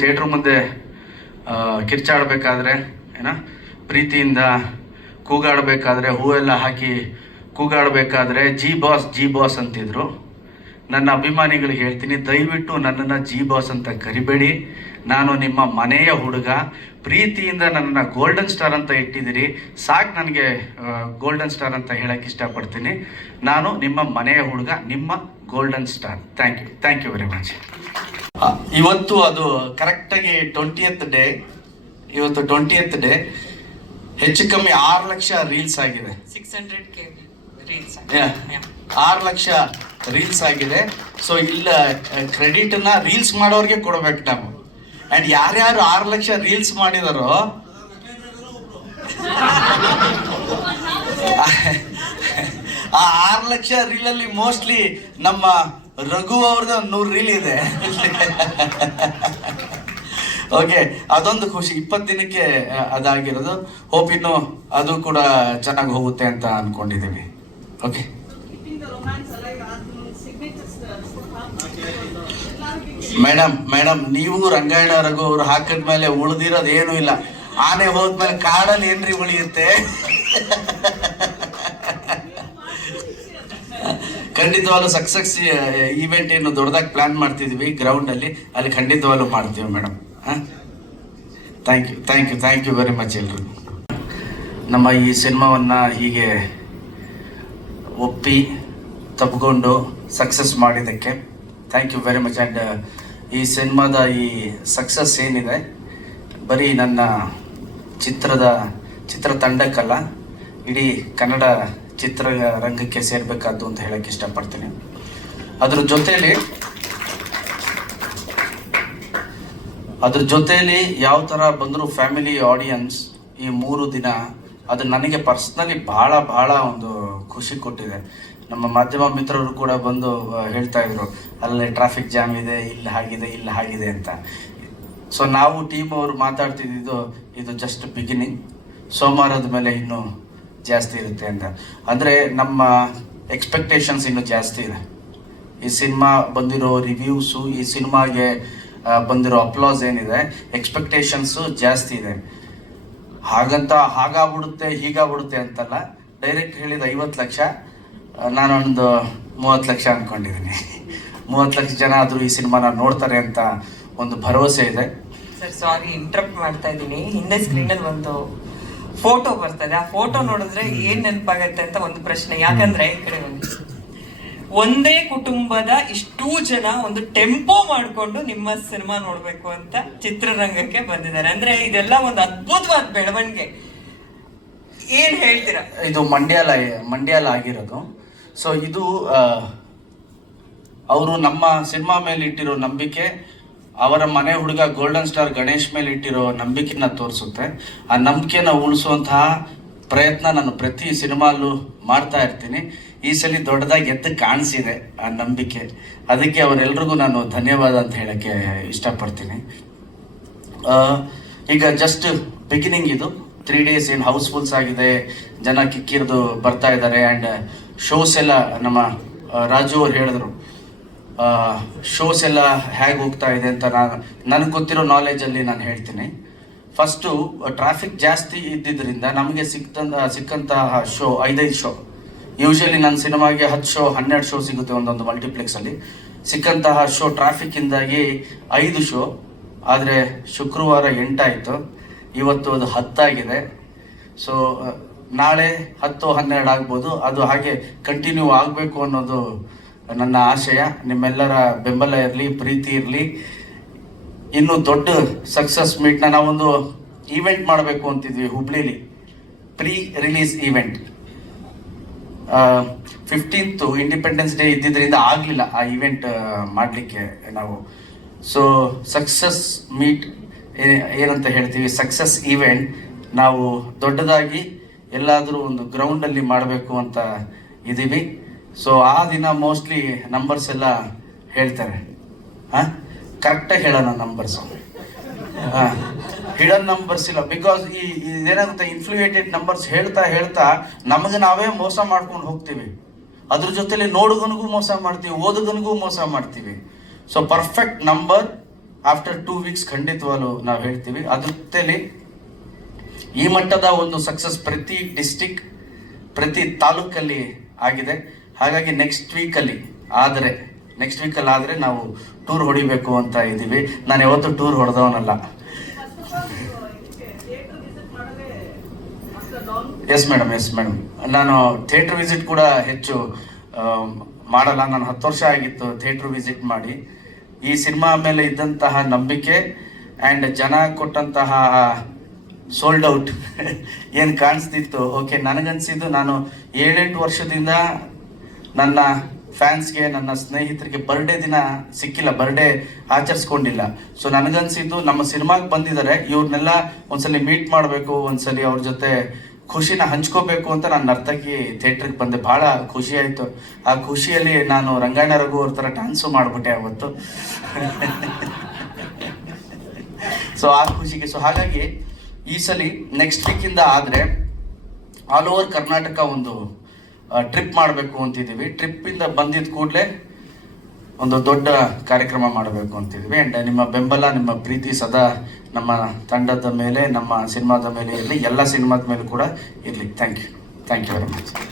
theatre ಮುಂದೆ ಕಿರ್ಚಾಡಬೇಕಾದ್ರೆ ಏನ ಪ್ರೀತಿಯಿಂದ ಕೂಗಾಡಬೇಕಾದ್ರೆ ಹೂವೆಲ್ಲ ಹಾಕಿ ಕೂಗಾಡಬೇಕಾದ್ರೆ ಜಿ ಬಾಸ್ ಜಿ ಬಾಸ್ ಅಂತಿದ್ರು ನನ್ನ ಅಭಿಮಾನಿಗಳಿಗೆ ಹೇಳ್ತೀನಿ ದಯವಿಟ್ಟು ನನ್ನನ್ನು ಜಿ ಬಾಸ್ ಅಂತ ಕರಿಬೇಡಿ ನಾನು ನಿಮ್ಮ ಮನೆಯ ಹುಡುಗ ಪ್ರೀತಿಯಿಂದ ನನ್ನನ್ನು ಗೋಲ್ಡನ್ ಸ್ಟಾರ್ ಅಂತ ಇಟ್ಟಿದ್ದೀರಿ ಸಾಕು ನನಗೆ ಗೋಲ್ಡನ್ ಸ್ಟಾರ್ ಅಂತ ಹೇಳಕ್ಕೆ ಇಷ್ಟಪಡ್ತೀನಿ ನಾನು ನಿಮ್ಮ ಮನೆಯ ಹುಡುಗ ನಿಮ್ಮ golden star thank you thank you very much ಇವತ್ತು ಅದು ಕರೆಕ್ಟಾಗಿ ಟ್ವೆಂಟಿಯತ್ ಡೇ ಇವತ್ತು ಟ್ವೆಂಟಿಯತ್ ಡೇ ಹೆಚ್ಚು ಕಮ್ಮಿ ಆರು ಲಕ್ಷ ರೀಲ್ಸ್ ಆಗಿದೆ ಸಿಕ್ಸ್ ಹಂಡ್ರೆಡ್ ಕೆ ರೀಲ್ಸ್ ಆರು ಲಕ್ಷ ರೀಲ್ಸ್ ಆಗಿದೆ ಸೊ ಇಲ್ಲ ಕ್ರೆಡಿಟನ್ನ ರೀಲ್ಸ್ ಮಾಡೋರಿಗೆ ಕೊಡಬೇಕು ನಾವು ಆ್ಯಂಡ್ ಯಾರ್ಯಾರು ಆರು ಲಕ್ಷ ರೀಲ್ಸ್ ಮಾಡಿದಾರೋ ಆ ಆರು ಲಕ್ಷ ರೀಲಲ್ಲಿ ಮೋಸ್ಟ್ಲಿ ನಮ್ಮ ರಘು ಅವ್ರದ್ದು ಒಂದು ನೂರು ರೀಲ್ ಇದೆ ಓಕೆ ಅದೊಂದು ಖುಷಿ ಇಪ್ಪತ್ತು ದಿನಕ್ಕೆ ಅದಾಗಿರೋದು ಹೋಪ್ ಇನ್ನು ಅದು ಕೂಡ ಚೆನ್ನಾಗಿ ಹೋಗುತ್ತೆ ಅಂತ ಅನ್ಕೊಂಡಿದ್ದೀವಿ ಓಕೆ ಮೇಡಮ್ ಮೇಡಮ್ ನೀವು ರಂಗಾಯಣ ರಘು ಅವ್ರು ಹಾಕಿದ ಉಳಿದಿರೋದು ಏನು ಇಲ್ಲ ಆನೆ ಹೋದ್ಮೇಲೆ ಕಾಡಲ್ಲಿ ಏನ್ರಿ ಉಳಿಯುತ್ತೆ ಖಂಡಿತವಾಗ್ಲೂ ಸಕ್ಸಸ್ ಈವೆಂಟ್ ಏನು ದೊಡ್ಡದಾಗಿ ಪ್ಲಾನ್ ಮಾಡ್ತಿದ್ವಿ ಗ್ರೌಂಡ್ ಅಲ್ಲಿ ಅಲ್ಲಿ ಖಂಡಿತವಾಗ್ಲೂ ಮಾಡ್ತೀವಿ madam thank you thank you thank you very much ಎಲ್ರು ನಮ್ಮ ಈ ಸಿನಿಮಾವನ್ನು ಹೀಗೆ ಒಪ್ಪಿ ತಬ್ಕೊಂಡು ಸಕ್ಸಸ್ ಮಾಡಿದ್ದಕ್ಕೆ thank you very much and ಈ ಸಿನಿಮಾದ ಈ ಸಕ್ಸಸ್ ಏನಿದೆ ಬರೀ ನನ್ನ ಚಿತ್ರದ ಚಿತ್ರ ಚಿತ್ರತಂಡಕ್ಕಲ್ಲ ಇಡೀ ಕನ್ನಡ ಚಿತ್ರ ರಂಗಕ್ಕೆ ಸೇರ್ಬೇಕಾದ್ದು ಅಂತ ಹೇಳಕ್ಕೆ ಇಷ್ಟಪಡ್ತೀನಿ ಅದ್ರ ಜೊತೆಯಲ್ಲಿ ಅದ್ರ ಜೊತೆಯಲ್ಲಿ ಯಾವ ಥರ ಬಂದರೂ ಫ್ಯಾಮಿಲಿ ಆಡಿಯನ್ಸ್ ಈ ಮೂರು ದಿನ ಅದು ನನಗೆ ಪರ್ಸ್ನಲಿ ಭಾಳ ಭಾಳ ಒಂದು ಖುಷಿ ಕೊಟ್ಟಿದೆ ನಮ್ಮ ಮಾಧ್ಯಮ ಮಿತ್ರರು ಕೂಡ ಬಂದು ಹೇಳ್ತಾ ಇದ್ರು ಅಲ್ಲಿ ಟ್ರಾಫಿಕ್ ಜಾಮ್ ಇದೆ ಇಲ್ಲಿ ಹಾಗಿದೆ ಇಲ್ಲಿ ಹಾಗಿದೆ ಅಂತ ಸೊ ನಾವು ಟೀಮ್ ಅವರು ಮಾತಾಡ್ತಿದ್ದು ಇದು ಜಸ್ಟ್ ಬಿಗಿನಿಂಗ್ ಸೋಮವಾರದ ಮೇಲೆ ಇನ್ನು ಜಾಸ್ತಿ ಇರುತ್ತೆ ಅಂತ ಅಂದರೆ ನಮ್ಮ ಎಕ್ಸ್ಪೆಕ್ಟೇಷನ್ಸ್ ಇನ್ನೂ ಜಾಸ್ತಿ ಇದೆ ಈ ಸಿನಿಮಾ ಬಂದಿರೋ ರಿವ್ಯೂಸು ಈ ಸಿನಿಮಾಗೆ ಬಂದಿರೋ ಅಪ್ಲಾಸ್ ಏನಿದೆ ಎಕ್ಸ್ಪೆಕ್ಟೇಷನ್ಸು ಜಾಸ್ತಿ ಇದೆ ಹಾಗಂತ ಹಾಗಾಗ್ಬಿಡುತ್ತೆ ಹೀಗಾಗ್ಬಿಡುತ್ತೆ ಅಂತಲ್ಲ ಡೈರೆಕ್ಟ್ ಹೇಳಿದ ಐವತ್ತು ಲಕ್ಷ ನಾನೊಂದು ಮೂವತ್ತು ಲಕ್ಷ ಅಂದ್ಕೊಂಡಿದ್ದೀನಿ ಮೂವತ್ತು ಲಕ್ಷ ಜನ ಆದರೂ ಈ ಸಿನಿಮಾನ ನೋಡ್ತಾರೆ ಅಂತ ಒಂದು ಭರವಸೆ ಇದೆ ಸರ್ ಸಾರಿ ಇಂಟ್ರಪ್ಟ್ ಮಾಡ್ತಾ ಇದ್ದೀನಿ ಹಿಂದೆ ಸ್ಕ್ರೀನಲ್ಲಿ ಒಂದು ಫೋಟೋ ಬರ್ತದೆ ಆ ಫೋಟೋ ನೋಡಿದ್ರೆ ಏನ್ ನೆನಪಾಗತ್ತೆ ಅಂತ ಒಂದು ಪ್ರಶ್ನೆ ಯಾಕಂದ್ರೆ ಈ ಕಡೆ ಒಂದು ಒಂದೇ ಕುಟುಂಬದ ಇಷ್ಟು ಜನ ಒಂದು ಟೆಂಪೋ ಮಾಡಿಕೊಂಡು ನಿಮ್ಮ ಸಿನಿಮಾ ನೋಡ್ಬೇಕು ಅಂತ ಚಿತ್ರರಂಗಕ್ಕೆ ಬಂದಿದ್ದಾರೆ ಅಂದ್ರೆ ಇದೆಲ್ಲ ಒಂದು ಅದ್ಭುತವಾದ ಬೆಳವಣಿಗೆ ಏನ್ ಹೇಳ್ತೀರಾ ಇದು ಮಂಡ್ಯಲ ಮಂಡ್ಯಾಲ ಆಗಿರೋದು ಸೊ ಇದು ಅವರು ನಮ್ಮ ಸಿನಿಮಾ ಮೇಲೆ ಇಟ್ಟಿರೋ ನಂಬಿಕೆ ಅವರ ಮನೆ ಹುಡುಗ ಗೋಲ್ಡನ್ ಸ್ಟಾರ್ ಗಣೇಶ್ ಮೇಲೆ ಇಟ್ಟಿರೋ ನಂಬಿಕೆನ ತೋರಿಸುತ್ತೆ ಆ ನಂಬಿಕೆನ ಉಳಿಸುವಂತಹ ಪ್ರಯತ್ನ ನಾನು ಪ್ರತಿ ಸಿನಿಮಾಲ್ಲೂ ಮಾಡ್ತಾ ಇರ್ತೀನಿ ಈ ಸಲ ದೊಡ್ಡದಾಗಿ ಎದ್ದು ಕಾಣಿಸಿದೆ ಆ ನಂಬಿಕೆ ಅದಕ್ಕೆ ಅವರೆಲ್ಲರಿಗೂ ನಾನು ಧನ್ಯವಾದ ಅಂತ ಹೇಳೋಕ್ಕೆ ಇಷ್ಟಪಡ್ತೀನಿ ಈಗ ಜಸ್ಟ್ ಬಿಗಿನಿಂಗ್ ಇದು ತ್ರೀ ಡೇಸ್ ಏನು ಹೌಸ್ಫುಲ್ಸ್ ಆಗಿದೆ ಜನ ಕಿಕ್ಕಿರ್ದು ಬರ್ತಾ ಇದ್ದಾರೆ ಆ್ಯಂಡ್ ಶೋಸ್ ಎಲ್ಲ ನಮ್ಮ ರಾಜು ಅವ್ರು ಹೇಳಿದ್ರು ಶೋಸ್ ಎಲ್ಲ ಹೇಗೆ ಹೋಗ್ತಾ ಇದೆ ಅಂತ ನಾನು ನನಗೆ ಗೊತ್ತಿರೋ ನಾಲೆಜಲ್ಲಿ ನಾನು ಹೇಳ್ತೀನಿ ಫಸ್ಟು ಟ್ರಾಫಿಕ್ ಜಾಸ್ತಿ ಇದ್ದಿದ್ದರಿಂದ ನಮಗೆ ಸಿಕ್ತ ಸಿಕ್ಕಂತಹ ಶೋ ಐದೈದು ಶೋ ಯೂಶಲಿ ನನ್ನ ಸಿನಿಮಾಗೆ ಹತ್ತು ಶೋ ಹನ್ನೆರಡು ಶೋ ಸಿಗುತ್ತೆ ಒಂದೊಂದು ಮಲ್ಟಿಪ್ಲೆಕ್ಸಲ್ಲಿ ಸಿಕ್ಕಂತಹ ಶೋ ಟ್ರಾಫಿಕ್ಕಿಂದಾಗಿ ಐದು ಶೋ ಆದರೆ ಶುಕ್ರವಾರ ಎಂಟಾಯಿತು ಇವತ್ತು ಅದು ಹತ್ತಾಗಿದೆ ಸೊ ನಾಳೆ ಹತ್ತು ಹನ್ನೆರಡು ಆಗ್ಬೋದು ಅದು ಹಾಗೆ ಕಂಟಿನ್ಯೂ ಆಗಬೇಕು ಅನ್ನೋದು ನನ್ನ ಆಶಯ ನಿಮ್ಮೆಲ್ಲರ ಬೆಂಬಲ ಇರಲಿ ಪ್ರೀತಿ ಇರಲಿ ಇನ್ನೂ ದೊಡ್ಡ ಸಕ್ಸಸ್ ಮೀಟ್ನ ನಾವೊಂದು ಈವೆಂಟ್ ಮಾಡಬೇಕು ಅಂತಿದ್ವಿ ಹುಬ್ಳಿಲಿ pre release event fifteenth Independence Day ಇದ್ದಿದ್ದರಿಂದ ಆಗಲಿಲ್ಲ ಆ ಈವೆಂಟ್ ಮಾಡಲಿಕ್ಕೆ ನಾವು ಸೊ ಸಕ್ಸಸ್ ಮೀಟ್ ಏನಂತ ಹೇಳ್ತೀವಿ ಸಕ್ಸಸ್ ಈವೆಂಟ್ ನಾವು ದೊಡ್ಡದಾಗಿ ಎಲ್ಲಾದರೂ ಒಂದು ಗ್ರೌಂಡಲ್ಲಿ ಮಾಡಬೇಕು ಅಂತ ಇದ್ದೀವಿ ಸೊ ಆ ದಿನ ಮೋಸ್ಟ್ಲಿ ನಂಬರ್ಸ್ ಎಲ್ಲ ಹೇಳ್ತಾರೆ ಹಾಂ ಕರೆಕ್ಟಾಗಿ ಹೇಳೋಣ ನಂಬರ್ಸ್ ಹಾಂ ಹಿಡನ್ ನಂಬರ್ಸ್ ಇಲ್ಲ ಬಿಕಾಸ್ ಈ ಇದೇನಾಗುತ್ತೆ ಇನ್ಫ್ಲೂಯೇಟೆಡ್ ನಂಬರ್ಸ್ ಹೇಳ್ತಾ ಹೇಳ್ತಾ ನಮಗೆ ನಾವೇ ಮೋಸ ಮಾಡ್ಕೊಂಡು ಹೋಗ್ತೀವಿ ಅದ್ರ ಜೊತೆಲಿ ನೋಡುಗನಿಗೂ ಮೋಸ ಮಾಡ್ತೀವಿ ಓದುಗನಿಗೂ ಮೋಸ ಮಾಡ್ತೀವಿ so perfect number after two weeks ಖಂಡಿತವಾಗ್ಲು ನಾವು ಹೇಳ್ತೀವಿ ಅದ್ರ ಜೊತೆಲಿ ಈ ಮಟ್ಟದ ಒಂದು ಸಕ್ಸಸ್ ಪ್ರತಿ ಡಿಸ್ಟಿಕ್ ಪ್ರತಿ ತಾಲೂಕಲ್ಲಿ ಆಗಿದೆ ಹಾಗಾಗಿ ನೆಕ್ಸ್ಟ್ ವೀಕಲ್ಲಿ ಆದರೆ ನೆಕ್ಸ್ಟ್ ವೀಕಲ್ಲಿ ಆದರೆ ನಾವು ಟೂರ್ ಹೊಡಿಬೇಕು ಅಂತ ಇದ್ದೀವಿ ನಾನು ಯಾವತ್ತೂ ಟೂರ್ ಹೊಡೆದವನಲ್ಲ ಎಸ್ ಮೇಡಮ್ ಎಸ್ ಮೇಡಮ್ ನಾನು ಥಿಯೇಟ್ರ್ ವಿಸಿಟ್ ಕೂಡ ಹೆಚ್ಚು ಮಾಡಲ್ಲ ನಾನು ಹತ್ತು ವರ್ಷ ಆಗಿತ್ತು ಥಿಯೇಟ್ರ್ ವಿಸಿಟ್ ಮಾಡಿ ಈ ಸಿನಿಮಾ ಮೇಲೆ ಇದ್ದಂತಹ ನಂಬಿಕೆ ಆ್ಯಂಡ್ ಜನ ಕೊಟ್ಟಂತಹ ಸೋಲ್ಡ್ ಔಟ್ ಏನು ಕಾಣಿಸ್ತಿತ್ತು ಓಕೆ ನನಗನ್ಸಿದ್ದು ನಾನು ಏಳೆಂಟು ವರ್ಷದಿಂದ ನನ್ನ ಫ್ಯಾನ್ಸ್ಗೆ ನನ್ನ ಸ್ನೇಹಿತರಿಗೆ ಬರ್ಡೇ ದಿನ ಸಿಕ್ಕಿಲ್ಲ ಬರ್ಡೇ ಆಚರಿಸ್ಕೊಂಡಿಲ್ಲ ಸೊ ನನಗನ್ಸಿದ್ದು ನಮ್ಮ ಸಿನಿಮಾಗೆ ಬಂದಿದ್ದಾರೆ ಇವ್ರನ್ನೆಲ್ಲ ಒಂದ್ಸಲಿ ಮೀಟ್ ಮಾಡಬೇಕು ಒಂದ್ಸಲಿ ಅವ್ರ ಜೊತೆ ಖುಷಿನ ಹಂಚ್ಕೋಬೇಕು ಅಂತ ನಾನು ನರ್ತಕಿ ಥಿಯೇಟ್ರಿಗೆ ಬಂದೆ ಭಾಳ ಖುಷಿ ಆಯಿತು ಆ ಖುಷಿಯಲ್ಲಿ ನಾನು ರಂಗಾಯಣ ರಘು ಅವ್ರ ಥರ ಡ್ಯಾನ್ಸು ಮಾಡಿಬಿಟ್ಟೆ ಅವತ್ತು ಸೊ ಆ ಖುಷಿಗೆ ಸೊ ಹಾಗಾಗಿ ಈ ಸಲ ನೆಕ್ಸ್ಟ್ ವೀಕಿಂದ ಆದರೆ ಆಲ್ ಓವರ್ ಕರ್ನಾಟಕ ಒಂದು ಟ್ರಿಪ್ ಮಾಡಬೇಕು ಅಂತಿದ್ದೀವಿ ಟ್ರಿಪ್ಪಿಂದ ಬಂದಿದ್ದ ಕೂಡಲೇ ಒಂದು ದೊಡ್ಡ ಕಾರ್ಯಕ್ರಮ ಮಾಡಬೇಕು ಅಂತಿದ್ದೀವಿ ಆ್ಯಂಡ್ ನಿಮ್ಮ ಬೆಂಬಲ ನಿಮ್ಮ ಪ್ರೀತಿ ಸದಾ ನಮ್ಮ ತಂಡದ ಮೇಲೆ ನಮ್ಮ ಸಿನಿಮಾದ ಮೇಲೆ ಇರಲಿ ಎಲ್ಲ ಸಿನಿಮಾದ ಮೇಲೆ ಕೂಡ ಇರಲಿ thank you thank you very much